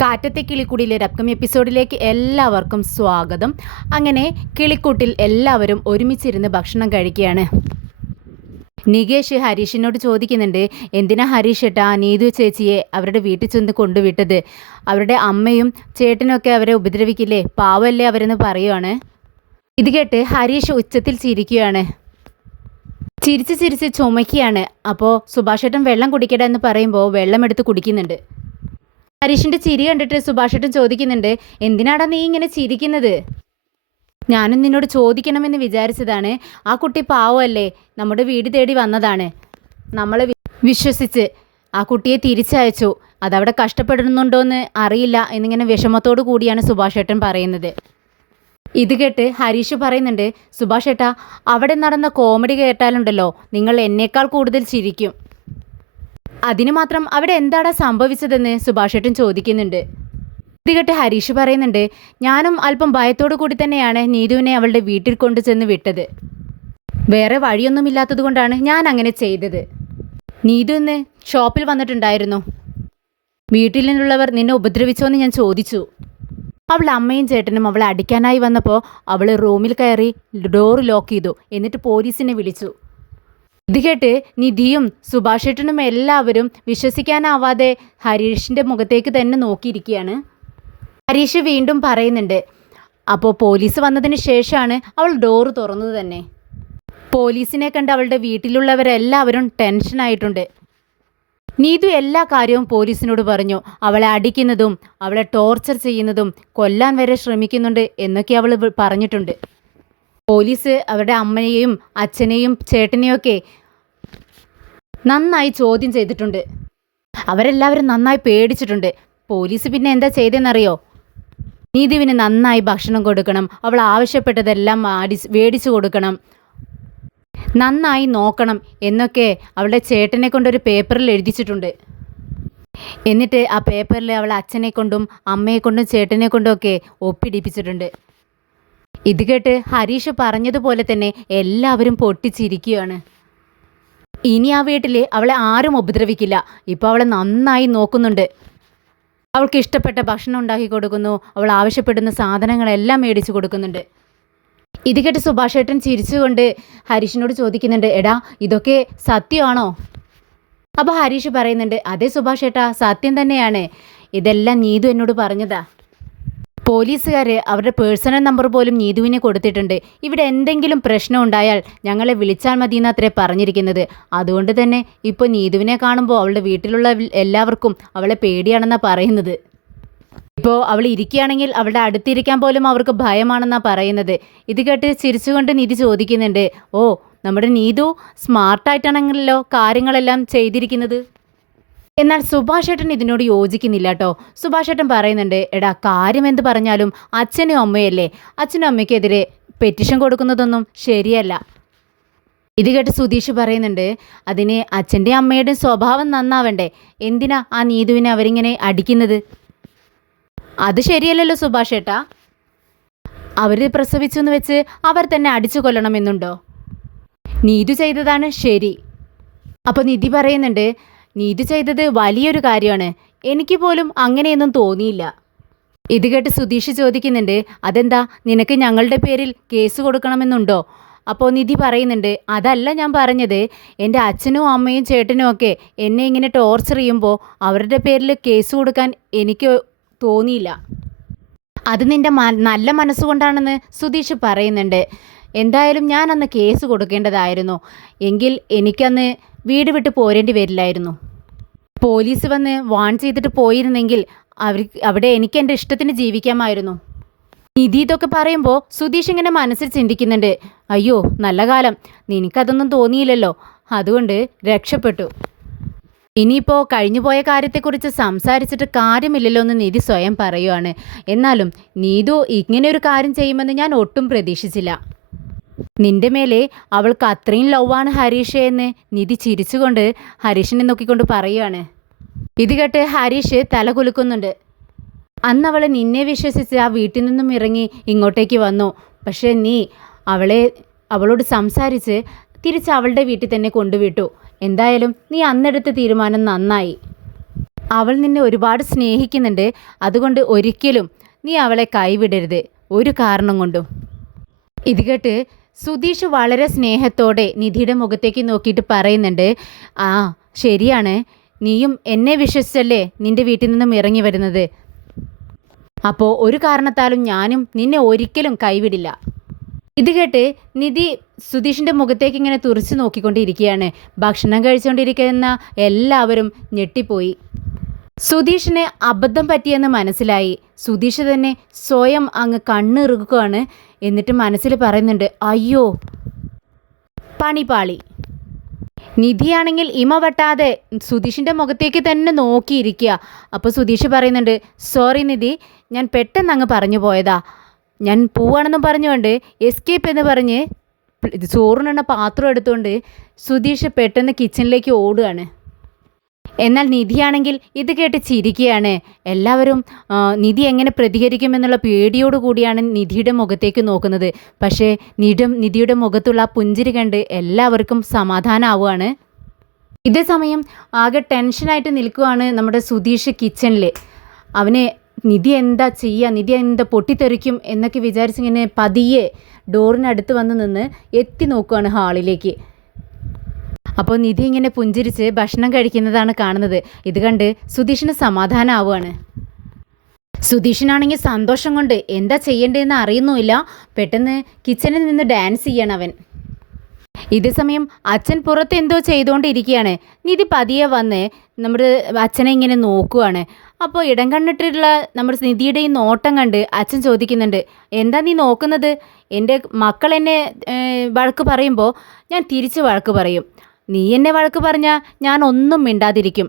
കാറ്റത്തെ കിളിക്കൂടിലെ ഒരു അപ്കമിങ് എപ്പിസോഡിലേക്ക് എല്ലാവർക്കും സ്വാഗതം. അങ്ങനെ കിളിക്കൂട്ടിൽ എല്ലാവരും ഒരുമിച്ചിരുന്ന് ഭക്ഷണം കഴിക്കുകയാണ്. നികേഷ് ഹരീഷിനോട് ചോദിക്കുന്നുണ്ട്, എന്തിനാ ഹരീഷ് ഏട്ടാ നീതു ചേച്ചിയെ അവരുടെ വീട്ടിൽ ചെന്ന് കൊണ്ടുവിട്ടത്? അവരുടെ അമ്മയും ചേട്ടനൊക്കെ അവരെ ഉപദ്രവിക്കില്ലേ, പാവല്ലേ അവരെന്ന് പറയുവാണ്. ഇത് കേട്ട് ഹരീഷ് ഉച്ചത്തിൽ ചിരിക്കുകയാണ്. ചിരിച്ച് ചുമക്കുകയാണ്. അപ്പോൾ സുഭാഷ് ഏട്ടൻ വെള്ളം കുടിക്കട്ടെ എന്ന് പറയുമ്പോൾ വെള്ളം എടുത്ത് കുടിക്കുന്നുണ്ട്. ഹരീഷിൻ്റെ ചിരി കണ്ടിട്ട് സുഭാഷ് ഏട്ടൻ ചോദിക്കുന്നുണ്ട്, എന്തിനാടാ നീ ഇങ്ങനെ ചിരിക്കുന്നത്? ഞാനും നിന്നോട് ചോദിക്കണമെന്ന് വിചാരിച്ചതാണ്. ആ കുട്ടി പാവമല്ലേ, നമ്മുടെ വീട് തേടി വന്നതാണ്. നമ്മളെ വിശ്വസിച്ച് ആ കുട്ടിയെ തിരിച്ചയച്ചു. അതവിടെ കഷ്ടപ്പെടുന്നുണ്ടോയെന്ന് അറിയില്ല എന്നിങ്ങനെ വിഷമത്തോടു കൂടിയാണ് സുഭാഷ് ഏട്ടൻ പറയുന്നത്. ഇത് കേട്ട് ഹരീഷ് പറയുന്നുണ്ട്, സുഭാഷ് ഏട്ടാ അവിടെ നടന്ന കോമഡി കേട്ടാലുണ്ടല്ലോ നിങ്ങൾ എന്നേക്കാൾ കൂടുതൽ ചിരിക്കും. അതിന് മാത്രം അവിടെ എന്താടാ സംഭവിച്ചതെന്ന് സുഭാഷ് ഏട്ടൻ ചോദിക്കുന്നുണ്ട്. ഇത് കേട്ട് ഹരീഷ് പറയുന്നുണ്ട്, ഞാനും അല്പം ഭയത്തോടു കൂടി തന്നെയാണ് നീതുവിനെ അവളുടെ വീട്ടിൽ കൊണ്ടു ചെന്ന് വിട്ടത്. വേറെ വഴിയൊന്നുമില്ലാത്തത് കൊണ്ടാണ് ഞാൻ അങ്ങനെ ചെയ്തത്. നീതു ഇന്ന് ഷോപ്പിൽ വന്നിട്ടുണ്ടായിരുന്നു. വീട്ടിൽ നിന്നുള്ളവർ നിന്നെ ഉപദ്രവിച്ചോ എന്ന് ഞാൻ ചോദിച്ചു. അവളുടെ അമ്മയും ചേട്ടനും അവളെ അടിക്കാനായി വന്നപ്പോൾ അവൾ റൂമിൽ കയറി ഡോർ ലോക്ക് ചെയ്തു. എന്നിട്ട് പോലീസിനെ വിളിച്ചു. ഇത് കേട്ട് നിധിയും സുഭാഷ് ഏട്ടനും എല്ലാവരും വിശ്വസിക്കാനാവാതെ ഹരീഷിൻ്റെ മുഖത്തേക്ക് തന്നെ നോക്കിയിരിക്കുകയാണ്. ഹരീഷ് വീണ്ടും പറയുന്നുണ്ട്, അപ്പോൾ പോലീസ് വന്നതിന് ശേഷമാണ് അവൾ ഡോറ് തുറന്നത് തന്നെ. പോലീസിനെ കണ്ട് അവളുടെ വീട്ടിലുള്ളവരെല്ലാവരും ടെൻഷനായിട്ടുണ്ട്. നീതു എല്ലാ കാര്യവും പോലീസിനോട് പറഞ്ഞു. അവളെ അടിക്കുന്നതും അവളെ ടോർച്ചർ ചെയ്യുന്നതും കൊല്ലാൻ വരെ ശ്രമിക്കുന്നുണ്ട് എന്നൊക്കെ അവൾ പറഞ്ഞിട്ടുണ്ട്. പോലീസ് അവരുടെ അമ്മയെയും അച്ഛനെയും ചേട്ടനെയൊക്കെ നന്നായി ചോദ്യം ചെയ്തിട്ടുണ്ട്. അവരെല്ലാവരും നന്നായി പേടിച്ചിട്ടുണ്ട്. പോലീസ് പിന്നെ എന്താ ചെയ്തതെന്നറിയോ? നീതുവിന് നന്നായി ഭക്ഷണം കൊടുക്കണം, അവൾ ആവശ്യപ്പെട്ടതെല്ലാം മേടിച്ചു കൊടുക്കണം, നന്നായി നോക്കണം എന്നൊക്കെ അവളുടെ ചേട്ടനെ കൊണ്ടൊരു പേപ്പറിൽ എഴുതിച്ചിട്ടുണ്ട്. എന്നിട്ട് ആ പേപ്പറിൽ അവളെ അച്ഛനെ കൊണ്ടും അമ്മയെ കൊണ്ടും ചേട്ടനെ കൊണ്ടും ഒക്കെ ഒപ്പിടിപ്പിച്ചിട്ടുണ്ട്. ഇത് കേട്ട് ഹരീഷ് പറഞ്ഞതുപോലെ തന്നെ എല്ലാവരും പൊട്ടിച്ചിരിക്കുകയാണ്. ഇനി ആ വീട്ടിൽ അവളെ ആരും ഉപദ്രവിക്കില്ല. ഇപ്പോൾ അവളെ നന്നായി നോക്കുന്നുണ്ട്. അവൾക്ക് ഇഷ്ടപ്പെട്ട ഭക്ഷണം ഉണ്ടാക്കി കൊടുക്കുന്നു, അവൾ ആവശ്യപ്പെടുന്ന സാധനങ്ങളെല്ലാം മേടിച്ചു കൊടുക്കുന്നുണ്ട്. ഇത് കേട്ട് സുഭാഷ് ഏട്ടൻ ചിരിച്ചുകൊണ്ട് ഹരീഷിനോട് ചോദിക്കുന്നുണ്ട്, എടാ ഇതൊക്കെ സത്യമാണോ? അപ്പോൾ ഹരീഷ് പറയുന്നുണ്ട്, അതെ സുഭാഷ് ഏട്ടാ സത്യം തന്നെയാണ്, ഇതെല്ലാം നീതു എന്നോട് പറഞ്ഞതാ. പോലീസുകാർ അവരുടെ പേഴ്സണൽ നമ്പർ പോലും നീതുവിനെ കൊടുത്തിട്ടുണ്ട്. ഇവിടെ എന്തെങ്കിലും പ്രശ്നം ഉണ്ടായാൽ ഞങ്ങളെ വിളിച്ചാൽ മതി എന്നത്രേ പറഞ്ഞിരിക്കുന്നത്. അതുകൊണ്ട് തന്നെ ഇപ്പോൾ നീതുവിനെ കാണുമ്പോൾ അവളുടെ വീട്ടിലുള്ള എല്ലാവർക്കും അവളെ പേടിയാണെന്നാണ് പറയുന്നത്. ഇപ്പോൾ അവൾ ഇരിക്കുകയാണെങ്കിൽ അവളുടെ അടുത്തിരിക്കാൻ പോലും അവർക്ക് ഭയമാണെന്നാണ് പറയുന്നത്. ഇത് കേട്ട് ചിരിച്ചുകൊണ്ട് നിധി ചോദിക്കുന്നുണ്ട്, ഓ നമ്മുടെ നീതു സ്മാർട്ടായിട്ടാണെങ്കിലോ കാര്യങ്ങളെല്ലാം ചെയ്തിരിക്കുന്നത്. എന്നാൽ സുഭാഷ് ഏട്ടൻ ഇതിനോട് യോജിക്കുന്നില്ല കേട്ടോ. സുഭാഷ് ഏട്ടൻ പറയുന്നുണ്ട്, എടാ കാര്യം എന്ത് പറഞ്ഞാലും അച്ഛനും അമ്മയല്ലേ, അച്ഛനും അമ്മയ്ക്കെതിരെ പെറ്റീഷൻ കൊടുക്കുന്നതൊന്നും ശരിയല്ല. ഇത് കേട്ട് സുധീഷ് പറയുന്നുണ്ട്, അതിന് അച്ഛൻ്റെ അമ്മയുടെ സ്വഭാവം നന്നാവണ്ടേ, എന്തിനാ ആ നീതുവിനെ അവരിങ്ങനെ അടിക്കുന്നത്? അത് ശരിയല്ലല്ലോ സുഭാഷ് ഏട്ടാ. അവർ പ്രസവിച്ചെന്ന് വെച്ച് അവർ തന്നെ അടിച്ചു കൊല്ലണമെന്നുണ്ടോ? നീതു ചെയ്തതാണ് ശരി. അപ്പോൾ നിധി പറയുന്നുണ്ട്, നീതു ചെയ്തത് വലിയൊരു കാര്യമാണ്, എനിക്ക് പോലും അങ്ങനെയൊന്നും തോന്നിയില്ല. ഇത് കേട്ട് സുധീഷ് ചോദിക്കുന്നുണ്ട്, അതെന്താ നിനക്ക് ഞങ്ങളുടെ പേരിൽ കേസ് കൊടുക്കണമെന്നുണ്ടോ? അപ്പോൾ നിധി പറയുന്നുണ്ട്, അതല്ല ഞാൻ പറഞ്ഞത്, എൻ്റെ അച്ഛനും അമ്മയും ചേട്ടനും ഒക്കെ എന്നെ ഇങ്ങനെ ടോർച്ചർ ചെയ്യുമ്പോൾ അവരുടെ പേരിൽ കേസ് കൊടുക്കാൻ എനിക്ക് തോന്നിയില്ല. അത് നിൻ്റെ നല്ല മനസ്സുകൊണ്ടാണെന്ന് സുധീഷ് പറയുന്നുണ്ട്. എന്തായാലും ഞാൻ അന്ന് കേസ് കൊടുക്കേണ്ടതായിരുന്നു, എങ്കിൽ എനിക്കന്ന് വീട് വിട്ട് പോരേണ്ടി വരില്ലായിരുന്നു. പോലീസ് വന്ന് വാൺ ചെയ്തിട്ട് പോയിരുന്നെങ്കിൽ അവിടെ എനിക്ക് എൻ്റെ ഇഷ്ടത്തിന് ജീവിക്കാമായിരുന്നു. നിധി ഇതൊക്കെ പറയുമ്പോൾ സുധീഷ് ഇങ്ങനെ മനസ്സിൽ ചിന്തിക്കുന്നുണ്ട്, അയ്യോ നല്ല കാലം നിനക്കതൊന്നും തോന്നിയില്ലല്ലോ, അതുകൊണ്ട് രക്ഷപ്പെട്ടു. ഇനിയിപ്പോൾ കഴിഞ്ഞുപോയ കാര്യത്തെക്കുറിച്ച് സംസാരിച്ചിട്ട് കാര്യമില്ലല്ലോ എന്ന് നിധി സ്വയം പറയുവാണ്. എന്നാലും നീതു ഇങ്ങനെയൊരു കാര്യം ചെയ്യുമെന്ന് ഞാൻ ഒട്ടും പ്രതീക്ഷിച്ചില്ല. നിന്റെ മേലെ അവൾക്ക് അത്രയും ലവാണ് ഹരീഷ് എന്ന് നിധി ചിരിച്ചുകൊണ്ട് ഹരീഷിനെ നോക്കിക്കൊണ്ട് പറയുകയാണ്. ഇത് കേട്ട് ഹരീഷ് തല കുലുക്കുന്നുണ്ട്. അന്ന് അവൾ നിന്നെ വിശ്വസിച്ച് ആ വീട്ടിൽ നിന്നും ഇറങ്ങി ഇങ്ങോട്ടേക്ക് വന്നു. പക്ഷേ നീ അവളോട് സംസാരിച്ച് തിരിച്ച് അവളുടെ വീട്ടിൽ തന്നെ കൊണ്ടുവിട്ടു. എന്തായാലും നീ അന്നെടുത്ത തീരുമാനം നന്നായി. അവൾ നിന്നെ ഒരുപാട് സ്നേഹിക്കുന്നുണ്ട്. അതുകൊണ്ട് ഒരിക്കലും നീ അവളെ കൈവിടരുത്, ഒരു കാരണം കൊണ്ടും. ഇത് കേട്ട് സുധീഷ് വളരെ സ്നേഹത്തോടെ നിധിയുടെ മുഖത്തേക്ക് നോക്കിയിട്ട് പറയുന്നുണ്ട്, ആ ശരിയാണ്, നീയും എന്നെ വിശ്വസിച്ചല്ലേ നിൻ്റെ വീട്ടിൽ നിന്നും ഇറങ്ങി വരുന്നത്. അപ്പോൾ ഒരു കാരണത്താലും ഞാനും നിന്നെ ഒരിക്കലും കൈവിടില്ല. ഇത് കേട്ട് നിധി സുധീഷിൻ്റെ മുഖത്തേക്ക് ഇങ്ങനെ തുറിച്ചു നോക്കിക്കൊണ്ടിരിക്കുകയാണ്. ഭക്ഷണം കഴിച്ചുകൊണ്ടിരിക്കുന്ന എല്ലാവരും ഞെട്ടിപ്പോയി. സുധീഷിന് അബദ്ധം പറ്റിയെന്ന് മനസ്സിലായി. സുധീഷ് തന്നെ സ്വയം അങ്ങ് കണ്ണിറുക്കുകയാണ്. എന്നിട്ട് മനസ്സിൽ പറയുന്നുണ്ട്, അയ്യോ പണിപാളി. നിധിയാണെങ്കിൽ ഇമ വെട്ടാതെ സുധീഷിൻ്റെ മുഖത്തേക്ക് തന്നെ നോക്കിയിരിക്കുക. അപ്പോൾ സുധീഷ് പറയുന്നുണ്ട്, സോറി നിധി, ഞാൻ പെട്ടെന്ന് അങ്ങ് പറഞ്ഞു പോയതാ. ഞാൻ പോവാണെന്നും പറഞ്ഞുകൊണ്ട് എസ്കേപ്പ് എന്ന് പറഞ്ഞ് ചോറിനുള്ള പാത്രം എടുത്തുകൊണ്ട് സുധീഷ് പെട്ടെന്ന് കിച്ചണിലേക്ക് ഓടുകയാണ്. എന്നാൽ നിധിയാണെങ്കിൽ ഇത് കേട്ട് ചിരിക്കുകയാണ്. എല്ലാവരും നിധി എങ്ങനെ പ്രതികരിക്കുമെന്നുള്ള പേടിയോടു കൂടിയാണ് നിധിയുടെ മുഖത്തേക്ക് നോക്കുന്നത്. പക്ഷേ നിധിയുടെ മുഖത്തുള്ള ആ പുഞ്ചിരി കണ്ട് എല്ലാവർക്കും സമാധാനമാവുകയാണ്. ഇതേ സമയം ആകെ ടെൻഷനായിട്ട് നിൽക്കുകയാണ് നമ്മുടെ സുധീഷ് കിച്ചണിൽ. അവന് നിധി എന്താ ചെയ്യുക, നിധി എന്താ പൊട്ടിത്തെറിക്കും എന്നൊക്കെ വിചാരിച്ചിങ്ങനെ പതിയെ ഡോറിനടുത്ത് വന്ന് നിന്ന് എത്തി നോക്കുകയാണ് ഹാളിലേക്ക്. അപ്പോൾ നിധി ഇങ്ങനെ പുഞ്ചിരിച്ച് ഭക്ഷണം കഴിക്കുന്നതാണ് കാണുന്നത്. ഇത് കണ്ട് സുധീഷിന് സമാധാനമാവുകയാണ്. സുധീഷിനാണെങ്കിൽ സന്തോഷം കൊണ്ട് എന്താ ചെയ്യേണ്ടതെന്ന് അറിയുന്നുമില്ല. പെട്ടെന്ന് കിച്ചണിൽ നിന്ന് ഡാൻസ് ചെയ്യണം അവൻ. ഇതേ സമയം അച്ഛൻ പുറത്ത് എന്തോ ചെയ്തുകൊണ്ടിരിക്കുകയാണ്. നിധി പതിയെ വന്ന് നമ്മുടെ അച്ഛനെ ഇങ്ങനെ നോക്കുകയാണ്. അപ്പോൾ ഇടം കണ്ടിട്ടുള്ള നമ്മുടെ നിധിയുടെ ഈ നോട്ടം കണ്ട് അച്ഛൻ ചോദിക്കുന്നുണ്ട്, എന്താ നീ നോക്കുന്നത്? എൻ്റെ മക്കൾ എന്നെ വഴക്ക് പറയുമ്പോൾ ഞാൻ തിരിച്ച് വഴക്ക് പറയും. നീ എന്നെ വഴക്ക് പറഞ്ഞാൽ ഞാൻ ഒന്നും മിണ്ടാതിരിക്കും.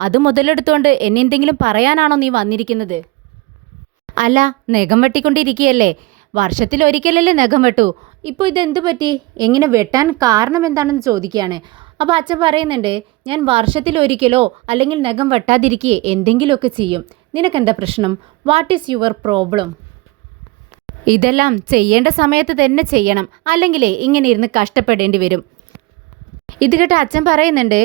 അത് മുതലെടുത്തുകൊണ്ട് എന്നെ എന്തെങ്കിലും പറയാനാണോ നീ വന്നിരിക്കുന്നത്? അല്ല, നഖം വെട്ടിക്കൊണ്ടിരിക്കുകയല്ലേ, വർഷത്തിലൊരിക്കലല്ലേ നഖം വെട്ടൂ. ഇപ്പോൾ ഇതെന്ത് പറ്റി? എങ്ങനെ വെട്ടാൻ കാരണം എന്താണെന്ന് ചോദിക്കുകയാണ്. അപ്പോൾ അച്ഛൻ പറയുന്നുണ്ട്, ഞാൻ വർഷത്തിലൊരിക്കലോ അല്ലെങ്കിൽ നഖം വെട്ടാതിരിക്കുകയെ എന്തെങ്കിലുമൊക്കെ ചെയ്യും. നിനക്കെന്താ പ്രശ്നം? What is your problem? ഇതെല്ലാം ചെയ്യേണ്ട സമയത്ത് തന്നെ ചെയ്യണം, അല്ലെങ്കിലേ ഇങ്ങനെ ഇരുന്ന് കഷ്ടപ്പെടേണ്ടി വരും. ഇത് കേട്ട് അച്ഛൻ പറയുന്നുണ്ട്,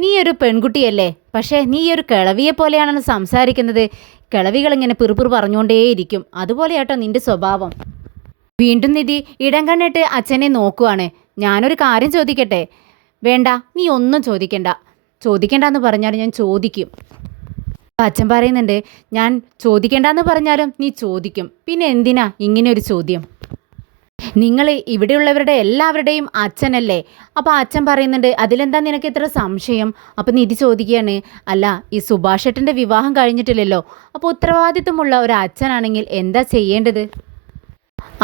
നീ ഒരു പെൺകുട്ടിയല്ലേ, പക്ഷേ നീ ഒരു കിളവിയെ പോലെയാണെന്ന് സംസാരിക്കുന്നത്. കിളവികളിങ്ങനെ പിറുപിറു പറഞ്ഞുകൊണ്ടേയിരിക്കും, അതുപോലെയാട്ടോ നിൻ്റെ സ്വഭാവം. വീണ്ടും നിധി ഇടം കണ്ണിട്ട് അച്ഛനെ നോക്കുവാണ്. ഞാനൊരു കാര്യം ചോദിക്കട്ടെ? വേണ്ട, നീ ഒന്നും ചോദിക്കണ്ടെന്ന് പറഞ്ഞാൽ ഞാൻ ചോദിക്കും. അച്ഛൻ പറയുന്നുണ്ട്, ഞാൻ ചോദിക്കേണ്ടെന്ന് പറഞ്ഞാലും നീ ചോദിക്കും. പിന്നെ എന്തിനാ ഇങ്ങനെ ഒരു ചോദ്യം? നിങ്ങൾ ഇവിടെയുള്ളവരുടെ എല്ലാവരുടെയും അച്ഛനല്ലേ? അപ്പോൾ അച്ഛൻ പറയുന്നുണ്ട്, അതിലെന്താ നിനക്ക് ഇത്ര സംശയം? അപ്പോൾ നിധി ചോദിക്കുകയാണ്, അല്ല, ഈ സുഭാഷ് ഏട്ടൻ്റെ വിവാഹം കഴിഞ്ഞിട്ടില്ലല്ലോ, അപ്പോൾ ഉത്തരവാദിത്വമുള്ള ഒരു അച്ഛനാണെങ്കിൽ എന്താ ചെയ്യേണ്ടത്?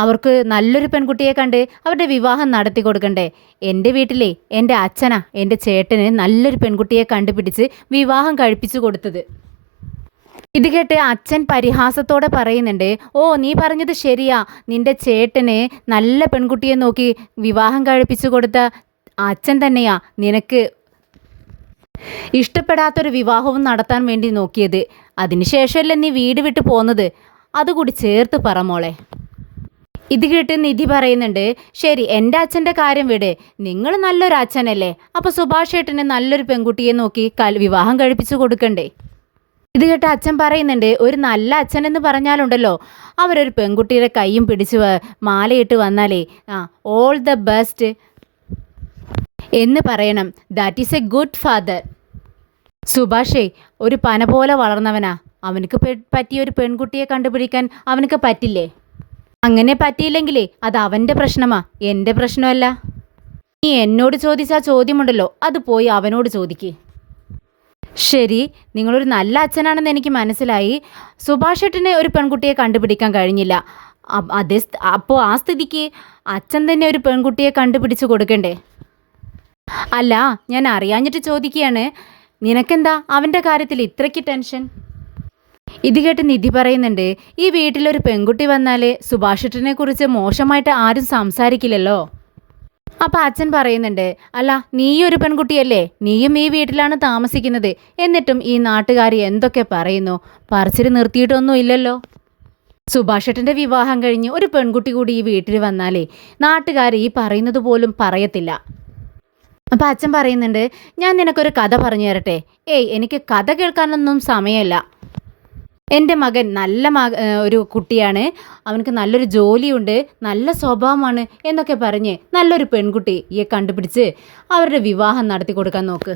അവർക്ക് നല്ലൊരു പെൺകുട്ടിയെ കണ്ട് അവരുടെ വിവാഹം നടത്തി കൊടുക്കണ്ടേ? എൻ്റെ വീട്ടിലെ എൻ്റെ അച്ഛനാ എൻ്റെ ചേട്ടന് നല്ലൊരു പെൺകുട്ടിയെ കണ്ടുപിടിച്ച് വിവാഹം കഴിപ്പിച്ചു കൊടുത്തത്. ഇത് കേട്ട് അച്ഛൻ പരിഹാസത്തോടെ പറയുന്നുണ്ട്, ഓ നീ പറഞ്ഞത് ശരിയാ, നിൻ്റെ ചേട്ടന് നല്ല പെൺകുട്ടിയെ നോക്കി വിവാഹം കഴിപ്പിച്ചു കൊടുത്ത അച്ഛൻ തന്നെയാ നിനക്ക് ഇഷ്ടപ്പെടാത്തൊരു വിവാഹവും നടത്താൻ വേണ്ടി നോക്കിയത്. അതിനുശേഷമല്ലേ നീ വീട് വിട്ട് പോന്നത്? അതുകൂടി ചേർത്ത് പറ മോളെ. ഇത് കേട്ട് നിധി പറയുന്നുണ്ട്, ശരി, എൻ്റെ അച്ഛൻ്റെ കാര്യം വിട്, നിങ്ങൾ നല്ലൊരു അച്ഛനല്ലേ, അപ്പോൾ സുഭാഷ് ഏട്ടന് നല്ലൊരു പെൺകുട്ടിയെ നോക്കി വിവാഹം കഴിപ്പിച്ചു കൊടുക്കണ്ടേ? ഇത് കേട്ട് അച്ഛൻ പറയുന്നുണ്ട്, ഒരു നല്ല അച്ഛനെന്ന് പറഞ്ഞാലുണ്ടല്ലോ, അവരൊരു പെൺകുട്ടിയുടെ കൈയും പിടിച്ച് മാലയിട്ട് വന്നാലേ ഓൾ ദ ബെസ്റ്റ് എന്ന് പറയണം. That is a good father. സുഭാഷേ ഒരു പന പോലെ വളർന്നവനാ, അവനക്ക് പറ്റിയൊരു പെൺകുട്ടിയെ കണ്ടുപിടിക്കാൻ അവനക്ക് പറ്റില്ലേ? അങ്ങനെ പറ്റിയില്ലെങ്കിലേ അത് അവൻ്റെ പ്രശ്നമാ, എൻ്റെ പ്രശ്നമല്ല. നീ എന്നോട് ചോദിച്ച ആ ചോദ്യമുണ്ടല്ലോ, അത് പോയി അവനോട് ചോദിക്ക്. ശരി, നിങ്ങളൊരു നല്ല അച്ഛനാണെന്ന് എനിക്ക് മനസ്സിലായി. സുഭാഷ് ഏട്ടന് ഒരു പെൺകുട്ടിയെ കണ്ടുപിടിക്കാൻ കഴിഞ്ഞില്ല. അപ്പോൾ ആ സ്ഥിതിക്ക് അച്ഛൻ തന്നെ ഒരു പെൺകുട്ടിയെ കണ്ടുപിടിച്ച് കൊടുക്കണ്ടേ? അല്ല, ഞാൻ അറിയാഞ്ഞിട്ട് ചോദിക്കുകയാണ്, നിനക്കെന്താ അവൻ്റെ കാര്യത്തിൽ ഇത്രയ്ക്ക് ടെൻഷൻ? ഇത് കേട്ട് നിധി പറയുന്നുണ്ട്, ഈ വീട്ടിലൊരു പെൺകുട്ടി വന്നാൽ സുഭാഷ് ഏട്ടനെ കുറിച്ച് മോശമായിട്ട് ആരും സംസാരിക്കില്ലല്ലോ. അപ്പോൾ അച്ഛൻ പറയുന്നുണ്ട്, അല്ല, നീയൊരു പെൺകുട്ടിയല്ലേ, നീയും ഈ വീട്ടിലാണ് താമസിക്കുന്നത്, എന്നിട്ടും ഈ നാട്ടുകാർ എന്തൊക്കെ പറയുന്നു? പറച്ചിൽ നിർത്തിയിട്ടൊന്നും ഇല്ലല്ലോ. സുഭാഷ് ഏട്ടൻ്റെ വിവാഹം കഴിഞ്ഞ് ഒരു പെൺകുട്ടി കൂടി ഈ വീട്ടിൽ വന്നാലേ നാട്ടുകാർ ഈ പറയുന്നത് പോലും പറയത്തില്ല. അപ്പം അച്ഛൻ പറയുന്നുണ്ട്, ഞാൻ നിനക്കൊരു കഥ പറഞ്ഞു തരട്ടെ. ഏയ്, എനിക്ക് കഥ കേൾക്കാനൊന്നും സമയമില്ല. എൻ്റെ മകൻ നല്ല ഒരു കുട്ടിയാണ്, അവനക്ക് നല്ലൊരു ജോലിയുണ്ട്, നല്ല സ്വഭാവമാണ് എന്നൊക്കെ പറഞ്ഞ് നല്ലൊരു പെൺകുട്ടിയെ കണ്ടുപിടിച്ച് അവരുടെ വിവാഹം നടത്തി കൊടുക്കാൻ നോക്ക്.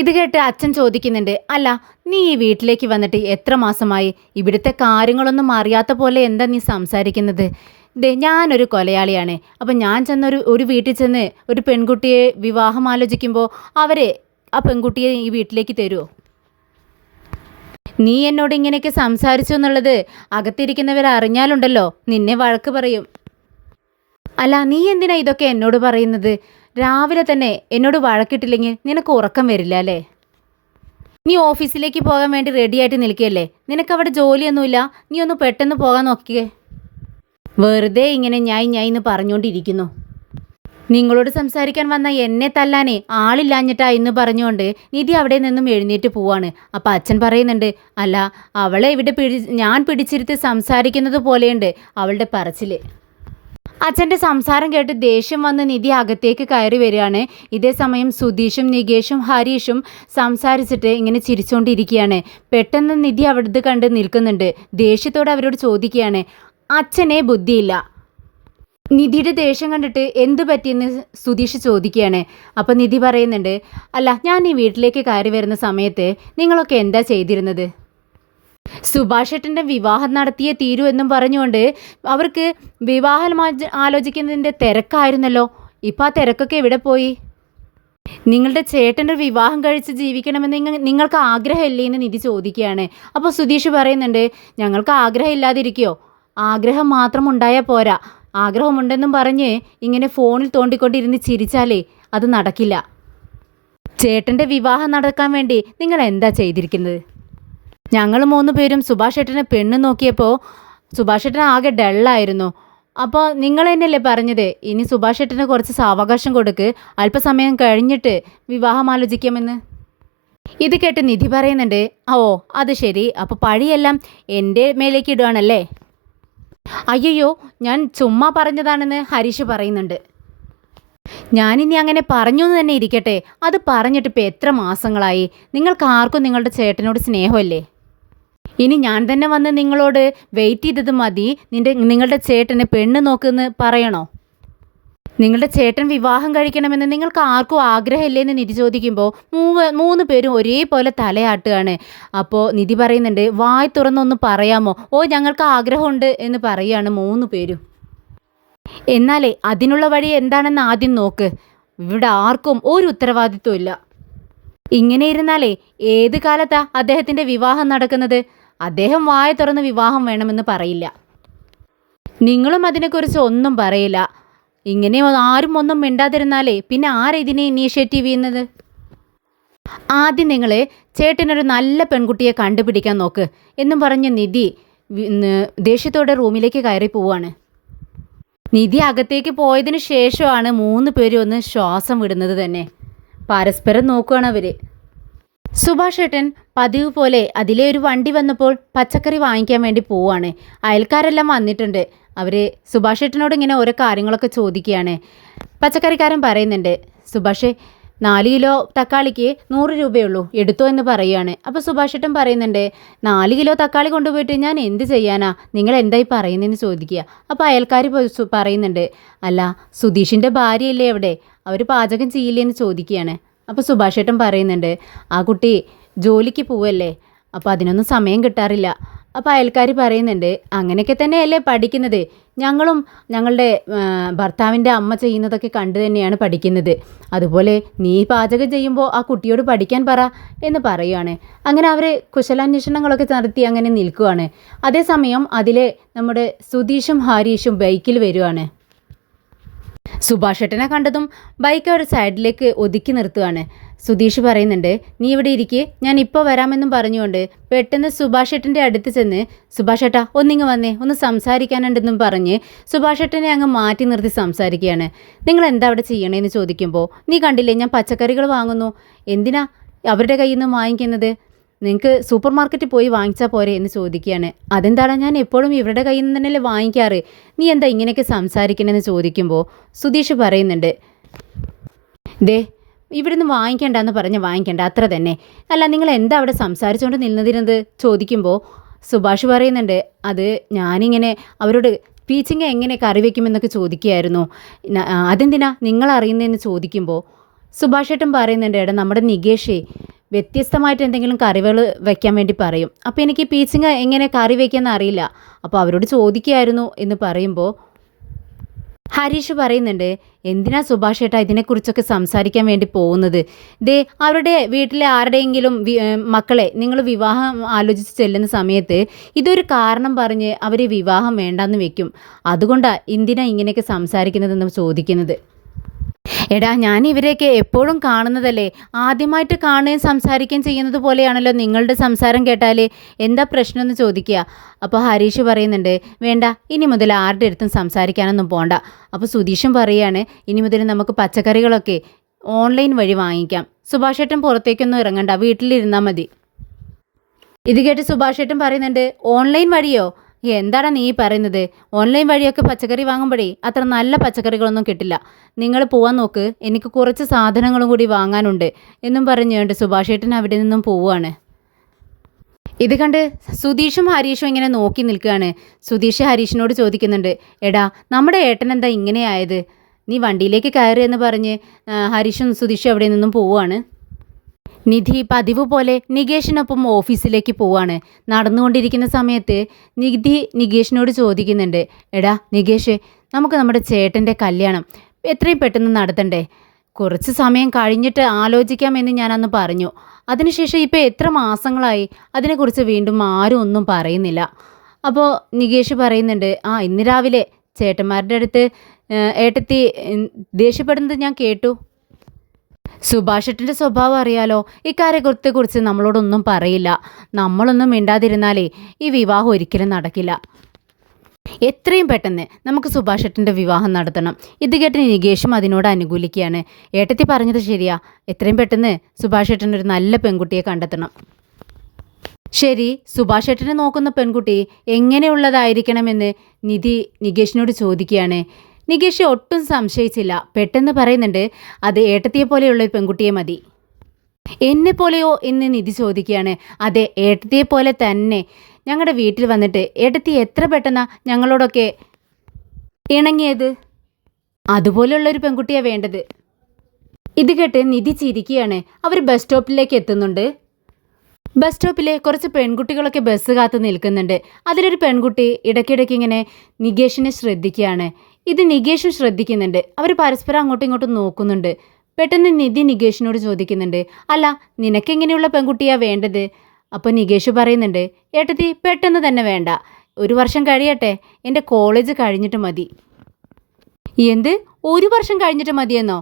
ഇത് കേട്ട് അച്ഛൻ ചോദിക്കുന്നുണ്ട്, അല്ല നീ ഈ വീട്ടിലേക്ക് വന്നിട്ട് എത്ര മാസമായി? ഇവിടുത്തെ കാര്യങ്ങളൊന്നും അറിയാത്ത പോലെ എന്താ നീ സംസാരിക്കുന്നത്? ദേ, ഞാനൊരു കൊലയാളിയാണ്. അപ്പം ഞാൻ ഒരു വീട്ടിൽ ചെന്ന് ഒരു പെൺകുട്ടിയെ വിവാഹം ആലോചിക്കുമ്പോൾ അവരെ ആ പെൺകുട്ടിയെ ഈ വീട്ടിലേക്ക് തരുമോ? നീ എന്നോട് ഇങ്ങനെയൊക്കെ സംസാരിച്ചു എന്നുള്ളത് അകത്തിരിക്കുന്നവർ അറിഞ്ഞാലുണ്ടല്ലോ നിന്നെ വഴക്ക് പറയും. അല്ല, നീ എന്തിനാ ഇതൊക്കെ എന്നോട് പറയുന്നത്? രാവിലെ തന്നെ എന്നോട് വഴക്കിട്ടില്ലെങ്കിൽ നിനക്ക് ഉറക്കം വരില്ല അല്ലേ? നീ ഓഫീസിലേക്ക് പോകാൻ വേണ്ടി റെഡിയായിട്ട് നിൽക്കുകയല്ലേ? നിനക്കവിടെ ജോലിയൊന്നുമില്ല, നീ ഒന്ന് പെട്ടെന്ന് പോകാൻ നോക്കിയേ. വെറുതെ ഇങ്ങനെ ഞായിന്ന് പറഞ്ഞുകൊണ്ടിരിക്കുന്നു. നിങ്ങളോട് സംസാരിക്കാൻ വന്ന എന്നെ തല്ലാനേ ആളില്ലാഞ്ഞിട്ടാ എന്ന് പറഞ്ഞുകൊണ്ട് നിധി അവിടെ നിന്നും എഴുന്നേറ്റ് പോവാണ്. അപ്പം അച്ഛൻ പറയുന്നുണ്ട്, അല്ല അവളെ ഇവിടെ ഞാൻ പിടിച്ചിരുത്തി സംസാരിക്കുന്നത് പോലെയുണ്ട് അവളുടെ പറച്ചിൽ. അച്ഛൻ്റെ സംസാരം കേട്ട് ദേഷ്യം വന്ന് നിധി അകത്തേക്ക് കയറി വരികയാണ്. ഇതേ സമയം സുധീഷും നികേഷും ഹരീഷും സംസാരിച്ചിട്ട് ഇങ്ങനെ ചിരിച്ചുകൊണ്ടിരിക്കുകയാണ്. പെട്ടെന്ന് നിധി അവിടുത്തെ കണ്ട് നിൽക്കുന്നുണ്ട്. ദേഷ്യത്തോടെ അവരോട് ചോദിക്കുകയാണ്, അച്ഛനെ ബുദ്ധിയില്ല. നിധിയുടെ ദേഷ്യം കണ്ടിട്ട് എന്ത് പറ്റിയെന്ന് സുധീഷ് ചോദിക്കുകയാണ്. അപ്പം നിധി പറയുന്നുണ്ട്, അല്ല ഞാൻ ഈ വീട്ടിലേക്ക് കയറി വരുന്ന സമയത്ത് നിങ്ങളൊക്കെ എന്താ ചെയ്തിരുന്നത്? സുഭാഷ് ഏട്ടൻ്റെ വിവാഹം നടത്തിയേ തീരൂ എന്നും പറഞ്ഞുകൊണ്ട് അവർക്ക് വിവാഹം ആലോചിക്കുന്നതിൻ്റെ തിരക്കായിരുന്നല്ലോ. ഇപ്പം ആ തിരക്കൊക്കെ എവിടെ പോയി? നിങ്ങളുടെ ചേട്ടൻ്റെ വിവാഹം കഴിച്ച് ജീവിക്കണമെന്ന് നിങ്ങൾക്ക് ആഗ്രഹമില്ലേ എന്ന് നിധി ചോദിക്കുകയാണ്. അപ്പോൾ സുധീഷ് പറയുന്നുണ്ട്, ഞങ്ങൾക്ക് ആഗ്രഹം ഇല്ലാതിരിക്കുമോ? ആഗ്രഹം മാത്രം ഉണ്ടായാൽ പോരാ, ആഗ്രഹമുണ്ടെന്നും പറഞ്ഞ് ഇങ്ങനെ ഫോണിൽ തോണ്ടിക്കൊണ്ടിരുന്ന് ചിരിച്ചാലേ അത് നടക്കില്ല. ചേട്ടൻ്റെ വിവാഹം നടക്കാൻ വേണ്ടി നിങ്ങൾ എന്താ ചെയ്തിരിക്കുന്നത്? ഞങ്ങൾ 3 പേരും സുഭാഷ് ഏട്ടനെ പെണ്ണ് നോക്കിയപ്പോൾ സുഭാഷ് ഏട്ടൻ ആകെ ഡള്ളായിരുന്നു. അപ്പോൾ നിങ്ങൾ തന്നെയല്ലേ പറഞ്ഞത് ഇനി സുഭാഷ് ഏട്ടന് കുറച്ച് സാവകാശം കൊടുക്ക്, അല്പസമയം കഴിഞ്ഞിട്ട് വിവാഹം ആലോചിക്കാമെന്ന്. ഇത് കേട്ട് നിധി പറയുന്നുണ്ട്, ഓ അത് ശരി, അപ്പോൾ പഴിയെല്ലാം എൻ്റെ മേലേക്ക് ഇടുകയാണല്ലേ? അയ്യോ, ഞാൻ ചുമ്മാ പറഞ്ഞതാണെന്ന് ഹരീഷ് പറയുന്നുണ്ട്. ഞാനിനി അങ്ങനെ പറഞ്ഞു എന്ന് തന്നെ ഇരിക്കട്ടെ, അത് പറഞ്ഞിട്ട് ഇപ്പോൾ എത്ര മാസങ്ങളായി? നിങ്ങൾക്ക് ആർക്കും നിങ്ങളുടെ ചേട്ടനോട് സ്നേഹമല്ലേ? ഇനി ഞാൻ തന്നെ വന്ന് നിങ്ങളോട് വെയിറ്റ് ചെയ്തത് മതി നിങ്ങളുടെ ചേട്ടന് പെണ്ണ് നോക്കുമെന്ന് പറയണോ? നിങ്ങളുടെ ചേട്ടൻ വിവാഹം കഴിക്കണമെന്ന് നിങ്ങൾക്ക് ആർക്കും ആഗ്രഹമില്ലേന്ന് നിധി ചോദിക്കുമ്പോൾ 3 പേരും ഒരേപോലെ തലയാട്ടുകയാണ്. അപ്പോൾ നിധി പറയുന്നുണ്ട്, വായ് തുറന്നൊന്ന് പറയാമോ? ഓ ഞങ്ങൾക്ക് ആഗ്രഹമുണ്ട് എന്ന് പറയുകയാണ് 3 പേരും. എന്നാലേ അതിനുള്ള വഴി എന്താണെന്ന് ആദ്യം നോക്ക്. ഇവിടെ ആർക്കും ഒരു ഉത്തരവാദിത്വം ഇല്ല. ഇങ്ങനെ ഇരുന്നാലേ ഏത് കാലത്താ അദ്ദേഹത്തിൻ്റെ വിവാഹം നടക്കുന്നത്? അദ്ദേഹം വായ തുറന്ന് വിവാഹം വേണമെന്ന് പറയില്ല. നിങ്ങളും അതിനെക്കുറിച്ച് ഒന്നും പറയില്ല. ഇങ്ങനെ ആരും ഒന്നും മിണ്ടാതിരുന്നാലേ പിന്നെ ആരെതിനെ ഇനീഷ്യേറ്റീവ് ചെയ്യുന്നത്? ആദ്യം നിങ്ങൾ ചേട്ടനൊരു നല്ല പെൺകുട്ടിയെ കണ്ടുപിടിക്കാൻ നോക്ക് എന്നും പറഞ്ഞ് നിധി ദേഷ്യത്തോടെ റൂമിലേക്ക് കയറി പോവാണ്. നിധി അകത്തേക്ക് പോയതിന് ശേഷമാണ് 3 പേരും ഒന്ന് ശ്വാസം വിടുന്നത് തന്നെ. പരസ്പരം നോക്കുകയാണ് അവർ. സുഭാഷ് ഏട്ടൻ പതിവ് പോലെ അതിലെ ഒരു വണ്ടി വന്നപ്പോൾ പച്ചക്കറി വാങ്ങിക്കാൻ വേണ്ടി പോവാണ്. അയൽക്കാരെല്ലാം വന്നിട്ടുണ്ട്. അവർ സുഭാഷ് ഏട്ടനോട് ഇങ്ങനെ ഓരോ കാര്യങ്ങളൊക്കെ ചോദിക്കുകയാണ്. പച്ചക്കറിക്കാരൻ പറയുന്നുണ്ട്, സുഭാഷേ 4 കിലോ തക്കാളിക്ക് 100 രൂപയുള്ളൂ, എടുത്തോ എന്ന് പറയുകയാണ്. അപ്പോൾ സുഭാഷ് ഏട്ടൻ പറയുന്നുണ്ട്, 4 കിലോ തക്കാളി കൊണ്ടുപോയിട്ട് ഞാൻ എന്ത് ചെയ്യാനാ, നിങ്ങൾ എന്തായി പറയുന്നതെന്ന് ചോദിക്കുക. അപ്പോൾ അയൽക്കാർ പറയുന്നുണ്ട്, അല്ല സുധീഷിൻ്റെ ഭാര്യയല്ലേ അവിടെ, അവർ പാചകം ചെയ്യില്ലേ എന്ന് ചോദിക്കുകയാണ്. അപ്പോൾ സുഭാഷ് ഏട്ടൻ പറയുന്നുണ്ട്, ആ കുട്ടി ജോലിക്ക് പോവല്ലേ, അപ്പോൾ അതിനൊന്നും സമയം കിട്ടാറില്ല. അപ്പോൾ അയൽക്കാർ പറയുന്നുണ്ട്, അങ്ങനെയൊക്കെ തന്നെയല്ലേ പഠിക്കുന്നത്, ഞങ്ങളും ഞങ്ങളുടെ ഭർത്താവിൻ്റെ അമ്മ ചെയ്യുന്നതൊക്കെ കണ്ടു തന്നെയാണ് പഠിക്കുന്നത്, അതുപോലെ നീ പാചകം ചെയ്യുമ്പോൾ ആ കുട്ടിയോട് പഠിക്കാൻ പറ എന്ന് പറയുകയാണ്. അങ്ങനെ അവർ കുശലാന്വേഷണങ്ങളൊക്കെ നടത്തി അങ്ങനെ നിൽക്കുകയാണ്. അതേസമയം അതിലെ നമ്മുടെ സുധീഷും ഹരീഷും ബൈക്കിൽ വരുവാണ്. സുഭാഷ് ഏട്ടനെ കണ്ടതും ബൈക്ക് ഒരു സൈഡിലേക്ക് ഒതുക്കി നിർത്തുകയാണ്. സുധീഷ് പറയുന്നുണ്ട്, നീ ഇവിടെ ഇരിക്ക്, ഞാൻ ഇപ്പോൾ വരാമെന്നും പറഞ്ഞുകൊണ്ട് പെട്ടെന്ന് സുഭാഷ് ഏട്ടൻ്റെ അടുത്ത് ചെന്ന്, സുഭാഷ് ഏട്ടാ ഒന്നിങ്ങ് വന്നേ, ഒന്ന് സംസാരിക്കാനുണ്ടെന്നും പറഞ്ഞ് സുഭാഷ് ഏട്ടനെ അങ്ങ് മാറ്റി നിർത്തി സംസാരിക്കുകയാണ്. നിങ്ങൾ എന്താ അവിടെ ചെയ്യണേന്ന് ചോദിക്കുമ്പോൾ, നീ കണ്ടില്ലേ ഞാൻ പച്ചക്കറികൾ വാങ്ങുന്നു, എന്തിനാ അവരുടെ കയ്യിൽ നിന്ന് വാങ്ങിക്കുന്നത്, നിങ്ങൾക്ക് സൂപ്പർ മാർക്കറ്റിൽ പോയി വാങ്ങിച്ചാൽ പോരെ എന്ന് ചോദിക്കുകയാണ്. അതെന്താണ്, ഞാൻ എപ്പോഴും ഇവരുടെ കയ്യിൽ നിന്ന് തന്നെയല്ലേ വാങ്ങിക്കാറ്, നീ എന്താ ഇങ്ങനെയൊക്കെ സംസാരിക്കണമെന്ന് ചോദിക്കുമ്പോൾ സുധീഷ് പറയുന്നുണ്ട്, ദേ ഇവിടുന്ന് വാങ്ങിക്കണ്ടെന്ന് പറഞ്ഞ് വാങ്ങിക്കണ്ട, അത്ര തന്നെ. അല്ല, നിങ്ങൾ എന്താ അവിടെ സംസാരിച്ചുകൊണ്ട് നിന്നതിരുന്നത് ചോദിക്കുമ്പോൾ സുഭാഷ് പറയുന്നുണ്ട്, അത് ഞാനിങ്ങനെ അവരോട് പീച്ചിങ്ങ എങ്ങനെ കറി വയ്ക്കുമെന്നൊക്കെ ചോദിക്കുകയായിരുന്നു. അതെന്തിനാ നിങ്ങൾ അറിയുന്നതെന്ന് ചോദിക്കുമ്പോൾ സുഭാഷ് ഏട്ടൻ പറയുന്നുണ്ട്, എടാ നമ്മുടെ നികേഷേ വ്യത്യസ്തമായിട്ട് എന്തെങ്കിലും കറികൾ വയ്ക്കാൻ വേണ്ടി പറയും. അപ്പോൾ എനിക്ക് പീച്ചിങ്ങ എങ്ങനെ കറി വയ്ക്കാമെന്ന് അറിയില്ല, അപ്പോൾ അവരോട് ചോദിക്കുകയായിരുന്നു എന്ന് പറയുമ്പോൾ ഹരീഷ് പറയുന്നുണ്ട്, എന്തിനാ സുഭാഷ് ഏട്ടാ ഇതിനെക്കുറിച്ചൊക്കെ സംസാരിക്കാൻ വേണ്ടി പോകുന്നത്? ദേ അവരുടെ വീട്ടിലെ ആരുടെയെങ്കിലും മക്കളെ നിങ്ങൾ വിവാഹം ആലോചിച്ച് ചെല്ലുന്ന സമയത്ത് ഇതൊരു കാരണം പറഞ്ഞ് അവർ വിവാഹം വേണ്ടാന്ന് വെക്കും. അതുകൊണ്ടാണ് എന്തിനാ ഇങ്ങനെയൊക്കെ സംസാരിക്കുന്നതെന്ന് ചോദിക്കുന്നത്. എടാ ഞാൻ ഇവരെയൊക്കെ എപ്പോഴും കാണുന്നതല്ലേ, ആദ്യമായിട്ട് കാണുകയും സംസാരിക്കുകയും ചെയ്യുന്നത് പോലെയാണല്ലോ നിങ്ങളുടെ സംസാരം കേട്ടാൽ എന്താ പ്രശ്നമെന്ന് ചോദിക്കുക. അപ്പോൾ ഹരീഷ് പറയുന്നുണ്ട്, വേണ്ട ഇനി മുതൽ ആരുടെ അടുത്തും സംസാരിക്കാനൊന്നും പോണ്ട. അപ്പോൾ സുധീഷും പറയുകയാണ്, ഇനി മുതൽ നമുക്ക് പച്ചക്കറികളൊക്കെ ഓൺലൈൻ വഴി വാങ്ങിക്കാം, സുഭാഷ് ഏട്ടൻ പുറത്തേക്കൊന്നും ഇറങ്ങണ്ട, വീട്ടിലിരുന്നാൽ മതി. ഇത് കേട്ട് സുഭാഷ് ഏട്ടൻ പറയുന്നുണ്ട്, ഓൺലൈൻ വഴിയോ? എന്താണ് നീ പറയുന്നത്? ഓൺലൈൻ വഴിയൊക്കെ പച്ചക്കറി വാങ്ങുമ്പോഴേ അത്ര നല്ല പച്ചക്കറികളൊന്നും കിട്ടില്ല. നിങ്ങൾ പോവാൻ നോക്ക്, എനിക്ക് കുറച്ച് സാധനങ്ങളും കൂടി വാങ്ങാനുണ്ട് എന്നും പറഞ്ഞുകൊണ്ട് സുഭാഷ് ഏട്ടൻ അവിടെ നിന്നും പോവുകയാണ്. ഇത് കണ്ട് സുധീഷും ഹരീഷും ഇങ്ങനെ നോക്കി നിൽക്കുകയാണ്. സുധീഷ് ഹരീഷിനോട് ചോദിക്കുന്നുണ്ട്, എടാ നമ്മുടെ ഏട്ടൻ എന്താ ഇങ്ങനെയായത്? നീ വണ്ടിയിലേക്ക് കയറി എന്ന് പറഞ്ഞ് ഹരീഷും സുധീഷും അവിടെ നിന്നും പോവുകയാണ്. നിധി പതിവ് പോലെ നികേഷിനൊപ്പം ഓഫീസിലേക്ക് പോവാണ്. നടന്നുകൊണ്ടിരിക്കുന്ന സമയത്ത് നിധി നികേഷിനോട് ചോദിക്കുന്നുണ്ട്, എടാ നികേഷ്, നമുക്ക് നമ്മുടെ ചേട്ടൻ്റെ കല്യാണം എത്രയും പെട്ടെന്ന് നടത്തണ്ടേ? കുറച്ച് സമയം കഴിഞ്ഞിട്ട് ആലോചിക്കാമെന്ന് ഞാനന്ന് പറഞ്ഞു. അതിനുശേഷം ഇപ്പോൾ എത്ര മാസങ്ങളായി, അതിനെക്കുറിച്ച് വീണ്ടും ആരും ഒന്നും പറയുന്നില്ല. അപ്പോൾ നികേഷ് പറയുന്നുണ്ട്, ഇന്ന് രാവിലെ ചേട്ടന്മാരുടെ അടുത്ത് ഏട്ടത്തി ദേഷ്യപ്പെടുന്നത് ഞാൻ കേട്ടു. സുഭാഷേട്ടൻ്റെ സ്വഭാവം അറിയാലോ, ഇക്കാര്യത്തെക്കുറിച്ച് നമ്മളോടൊന്നും പറയില്ല. നമ്മളൊന്നും മിണ്ടാതിരുന്നാലേ ഈ വിവാഹം ഒരിക്കലും നടക്കില്ല. എത്രയും പെട്ടെന്ന് നമുക്ക് സുഭാഷേട്ടൻ്റെ വിവാഹം നടത്തണം. ഇത് കേട്ട് നികേഷും അതിനോട് അനുകൂലിക്കുകയാണ്. ഏട്ടത്തി പറഞ്ഞത് ശരിയാ, എത്രയും പെട്ടെന്ന് സുഭാഷേട്ടൻ ഒരു നല്ല പെൺകുട്ടിയെ കണ്ടെത്തണം. ശരി, സുഭാഷേട്ടനെ നോക്കുന്ന പെൺകുട്ടി എങ്ങനെയുള്ളതായിരിക്കണമെന്ന് നിധി നികേഷിനോട് ചോദിക്കുകയാണ്. നികേഷ് ഒട്ടും സംശയിച്ചില്ല, പെട്ടെന്ന് പറയുന്നുണ്ട്, അത് ഏട്ടത്തിയെ പോലെയുള്ള ഒരു പെൺകുട്ടിയെ മതി. എന്നെ പോലെയോ എന്ന് നിധി ചോദിക്കുകയാണ്. അതെ, ഏട്ടത്തിയെ പോലെ തന്നെ. ഞങ്ങളുടെ വീട്ടിൽ വന്നിട്ട് ഏട്ടത്തി എത്ര പെട്ടെന്നാ ഞങ്ങളോടൊക്കെ ഇണങ്ങിയത്. അതുപോലെയുള്ളൊരു പെൺകുട്ടിയാണ് വേണ്ടത്. ഇത് കേട്ട് നിധി ചിരിക്കുകയാണ്. അവർ ബസ് സ്റ്റോപ്പിലേക്ക് എത്തുന്നുണ്ട്. ബസ് സ്റ്റോപ്പിൽ കുറച്ച് പെൺകുട്ടികളൊക്കെ ബസ് കാത്ത് നിൽക്കുന്നുണ്ട്. അതിലൊരു പെൺകുട്ടി ഇടയ്ക്കിടയ്ക്ക് ഇങ്ങനെ നികേഷിനെ ശ്രദ്ധിക്കുകയാണ്. ഇത് നികേഷും ശ്രദ്ധിക്കുന്നുണ്ട്. അവർ പരസ്പരം അങ്ങോട്ടും ഇങ്ങോട്ടും നോക്കുന്നുണ്ട്. പെട്ടെന്ന് നിധി നികേഷിനോട് ചോദിക്കുന്നുണ്ട്, അല്ല നിനക്കെങ്ങനെയുള്ള പെൺകുട്ടിയാണ് വേണ്ടത്? അപ്പോൾ നികേഷ് പറയുന്നുണ്ട്, ഏട്ടത്തി പെട്ടെന്ന് തന്നെ വേണ്ട, 1 വർഷം കഴിയട്ടെ, എൻ്റെ കോളേജ് കഴിഞ്ഞിട്ട് മതി. എന്ത് 1 വർഷം കഴിഞ്ഞിട്ട് മതിയെന്നോ?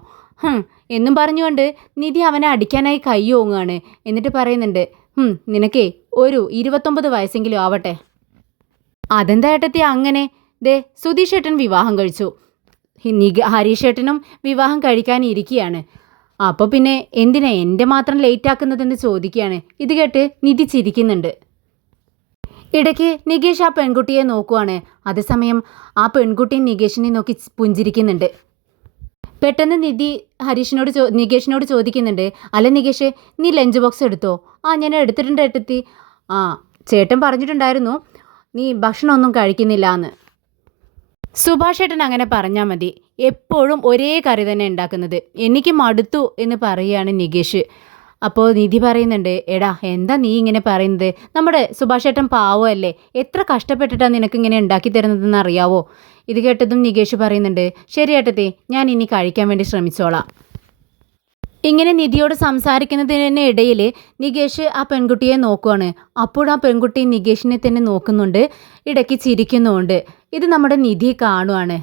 എന്നും പറഞ്ഞുകൊണ്ട് നിധി അവനെ അടിക്കാനായി കൈ ഓങ്ങുകയാണ്. എന്നിട്ട് പറയുന്നുണ്ട്, നിനക്കേ ഒരു 29 വയസ്സെങ്കിലും ആവട്ടെ. അതെന്താ ഏട്ടത്തി അങ്ങനെ? ദേ സുധീഷ് ഏട്ടൻ വിവാഹം കഴിച്ചു, ഹരീഷ് ഏട്ടനും വിവാഹം കഴിക്കാനിരിക്കുകയാണ്. അപ്പോൾ പിന്നെ എന്തിനാ എൻ്റെ മാത്രം ലേറ്റ് ആക്കുന്നതെന്ന് ചോദിക്കുകയാണ്. ഇത് കേട്ട് നിധി ചിരിക്കുന്നുണ്ട്. ഇടയ്ക്ക് നികേഷ് ആ പെൺകുട്ടിയെ നോക്കുവാണ്. അതേസമയം ആ പെൺകുട്ടി നികേഷിനെ നോക്കി പുഞ്ചിരിക്കുന്നുണ്ട്. പെട്ടെന്ന് നിധി നികേഷിനോട് ചോദിക്കുന്നുണ്ട്, അല്ല നികേഷ്, നീ ലഞ്ച് ബോക്സ് എടുത്തോ? ഞാൻ എടുത്തിട്ടുണ്ട് ഏട്ടത്തി. ചേട്ടൻ പറഞ്ഞിട്ടുണ്ടായിരുന്നു നീ ഭക്ഷണമൊന്നും കഴിക്കുന്നില്ല എന്ന്. സുഭാഷ് ഏട്ടൻ അങ്ങനെ പറഞ്ഞാൽ മതി, എപ്പോഴും ഒരേ കറി തന്നെ ഉണ്ടാക്കുന്നത്, എനിക്ക് മടുത്തു എന്ന് പറയുകയാണ് നികേഷ്. അപ്പോൾ നിധി പറയുന്നുണ്ട്, എടാ എന്താ നീ ഇങ്ങനെ പറയുന്നത്? നമ്മുടെ സുഭാഷ് ഏട്ടൻ പാവമല്ലേ, എത്ര കഷ്ടപ്പെട്ടിട്ടാണ് നിനക്കിങ്ങനെ ഉണ്ടാക്കി തരുന്നതെന്ന് അറിയാവോ? ഇത് കേട്ടതും നികേഷ് പറയുന്നുണ്ട്, ശരി ഏട്ടത്തി, ഞാൻ ഇനി കഴിക്കാൻ വേണ്ടി ശ്രമിച്ചോളാം. ഇങ്ങനെ നിധിയോട് സംസാരിക്കുന്നതിന് ഇടയിൽ നികേഷ് ആ പെൺകുട്ടിയെ നോക്കുവാണ്. അപ്പോൾ ആ പെൺകുട്ടി നികേഷിനെ തന്നെ നോക്കുന്നുണ്ട്, ഇടയ്ക്ക് ചിരിക്കുന്നുമുണ്ട്. ഇത് നമ്മുടെ നിധി കാണുവാണ്.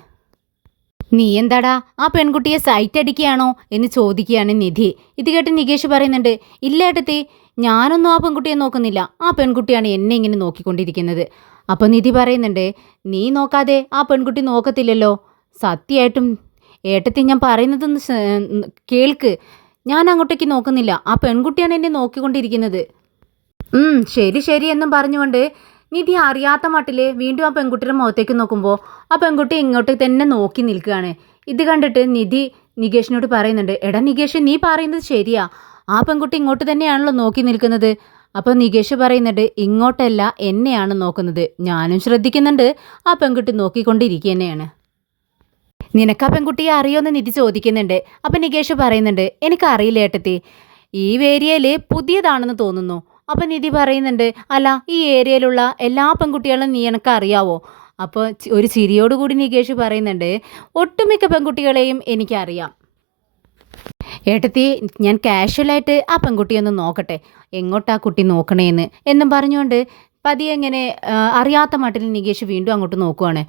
നീ എന്താടാ ആ പെൺകുട്ടിയെ സൈറ്റ് അടിക്കുകയാണോ എന്ന് ചോദിക്കുകയാണ് നിധി. ഇത് കേട്ട് നികേഷ് പറയുന്നുണ്ട്, ഇല്ല ഏട്ടത്തി, ഞാനൊന്നും ആ പെൺകുട്ടിയെ നോക്കുന്നില്ല, ആ പെൺകുട്ടിയാണ് എന്നെ ഇങ്ങനെ നോക്കിക്കൊണ്ടിരിക്കുന്നത്. അപ്പോൾ നിധി പറയുന്നുണ്ട്, നീ നോക്കാതെ ആ പെൺകുട്ടി നോക്കത്തില്ലല്ലോ. സത്യമായിട്ടും ഏട്ടത്തി, ഞാൻ പറയുന്നതൊന്ന് കേൾക്ക്, ഞാൻ അങ്ങോട്ടേക്ക് നോക്കുന്നില്ല, ആ പെൺകുട്ടിയാണ് എന്നെ നോക്കിക്കൊണ്ടിരിക്കുന്നത്. ശരി ശരി എന്നും പറഞ്ഞുകൊണ്ട് നിധി അറിയാത്ത മട്ടിൽ വീണ്ടും ആ പെൺകുട്ടിയുടെ മുഖത്തേക്ക് നോക്കുമ്പോൾ ആ പെൺകുട്ടി ഇങ്ങോട്ട് തന്നെ നോക്കി നിൽക്കുകയാണ്. ഇത് കണ്ടിട്ട് നിധി നികേഷിനോട് പറയുന്നുണ്ട്, എടാ നികേഷ്, നീ പറയുന്നത് ശരിയാ, ആ പെൺകുട്ടി ഇങ്ങോട്ട് തന്നെയാണല്ലോ നോക്കി നിൽക്കുന്നത്. അപ്പോൾ നികേഷ് പറയുന്നുണ്ട്, ഇങ്ങോട്ടല്ല എന്നെയാണ് നോക്കുന്നത്, ഞാനും ശ്രദ്ധിക്കുന്നുണ്ട്, ആ പെൺകുട്ടി നോക്കിക്കൊണ്ടിരിക്കുക തന്നെയാണ്. നിനക്ക് ആ പെൺകുട്ടിയെ അറിയോന്ന് നിധി ചോദിക്കുന്നുണ്ട്. അപ്പം നികേഷ് പറയുന്നുണ്ട്, എനിക്കറിയില്ല ഏട്ടത്തി, ഈ ഏരിയയിൽ പുതിയതാണെന്ന് തോന്നുന്നു. അപ്പം നിധി പറയുന്നുണ്ട്, അല്ല ഈ ഏരിയയിലുള്ള എല്ലാ പെൺകുട്ടികളും നീ എനിക്ക് അറിയാവോ? അപ്പോൾ ഒരു ചിരിയോടുകൂടി നികേഷ് പറയുന്നുണ്ട്, ഒട്ടുമിക്ക പെൺകുട്ടികളെയും എനിക്കറിയാം ഏട്ടത്തി. ഞാൻ കാഷ്വലായിട്ട് ആ പെൺകുട്ടിയൊന്ന് നോക്കട്ടെ, എങ്ങോട്ടാ കുട്ടി നോക്കണേന്ന് എന്നും പറഞ്ഞുകൊണ്ട് പതിയെ ഇങ്ങനെ അറിയാത്ത മട്ടിൽ നികേഷ് വീണ്ടും അങ്ങോട്ട് നോക്കുവാണ്.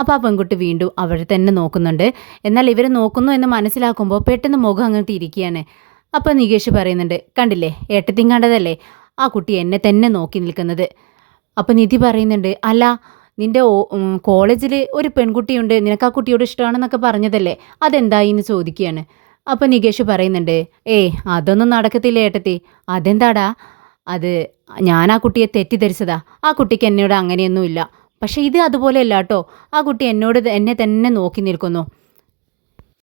അപ്പോൾ ആ പെൺകുട്ടി വീണ്ടും അവരെ തന്നെ നോക്കുന്നുണ്ട്. എന്നാൽ ഇവർ നോക്കുന്നു എന്ന് മനസ്സിലാക്കുമ്പോൾ പെട്ടെന്ന് മുഖം അങ്ങോട്ട് ഇരിക്കുകയാണ്. അപ്പോൾ നികേഷ് പറയുന്നുണ്ട്, കണ്ടില്ലേ ഏട്ടത്തിയും കണ്ടതല്ലേ, ആ കുട്ടി എന്നെ തന്നെ നോക്കി നിൽക്കുന്നത്. അപ്പോൾ നിധി പറയുന്നുണ്ട്, അല്ല നിൻ്റെ കോളേജിൽ ഒരു പെൺകുട്ടിയുണ്ട്, നിനക്ക് ആ കുട്ടിയോട് ഇഷ്ടമാണെന്നൊക്കെ പറഞ്ഞതല്ലേ, അതെന്തായി എന്ന് ചോദിക്കുകയാണ്. അപ്പോൾ നികേഷ് പറയുന്നുണ്ട്, ഏയ് അതൊന്നും നടക്കത്തില്ല ഏട്ടത്തി. അതെന്താടാ? അത് ഞാൻ ആ കുട്ടിയെ തെറ്റിദ്ധരിച്ചതാ, ആ കുട്ടിക്ക് എന്നോട് അങ്ങനെയൊന്നുമില്ല. പക്ഷേ ഇത് അതുപോലെയല്ല കേട്ടോ, ആ കുട്ടി എന്നെ തന്നെ നോക്കി നിൽക്കുന്നു.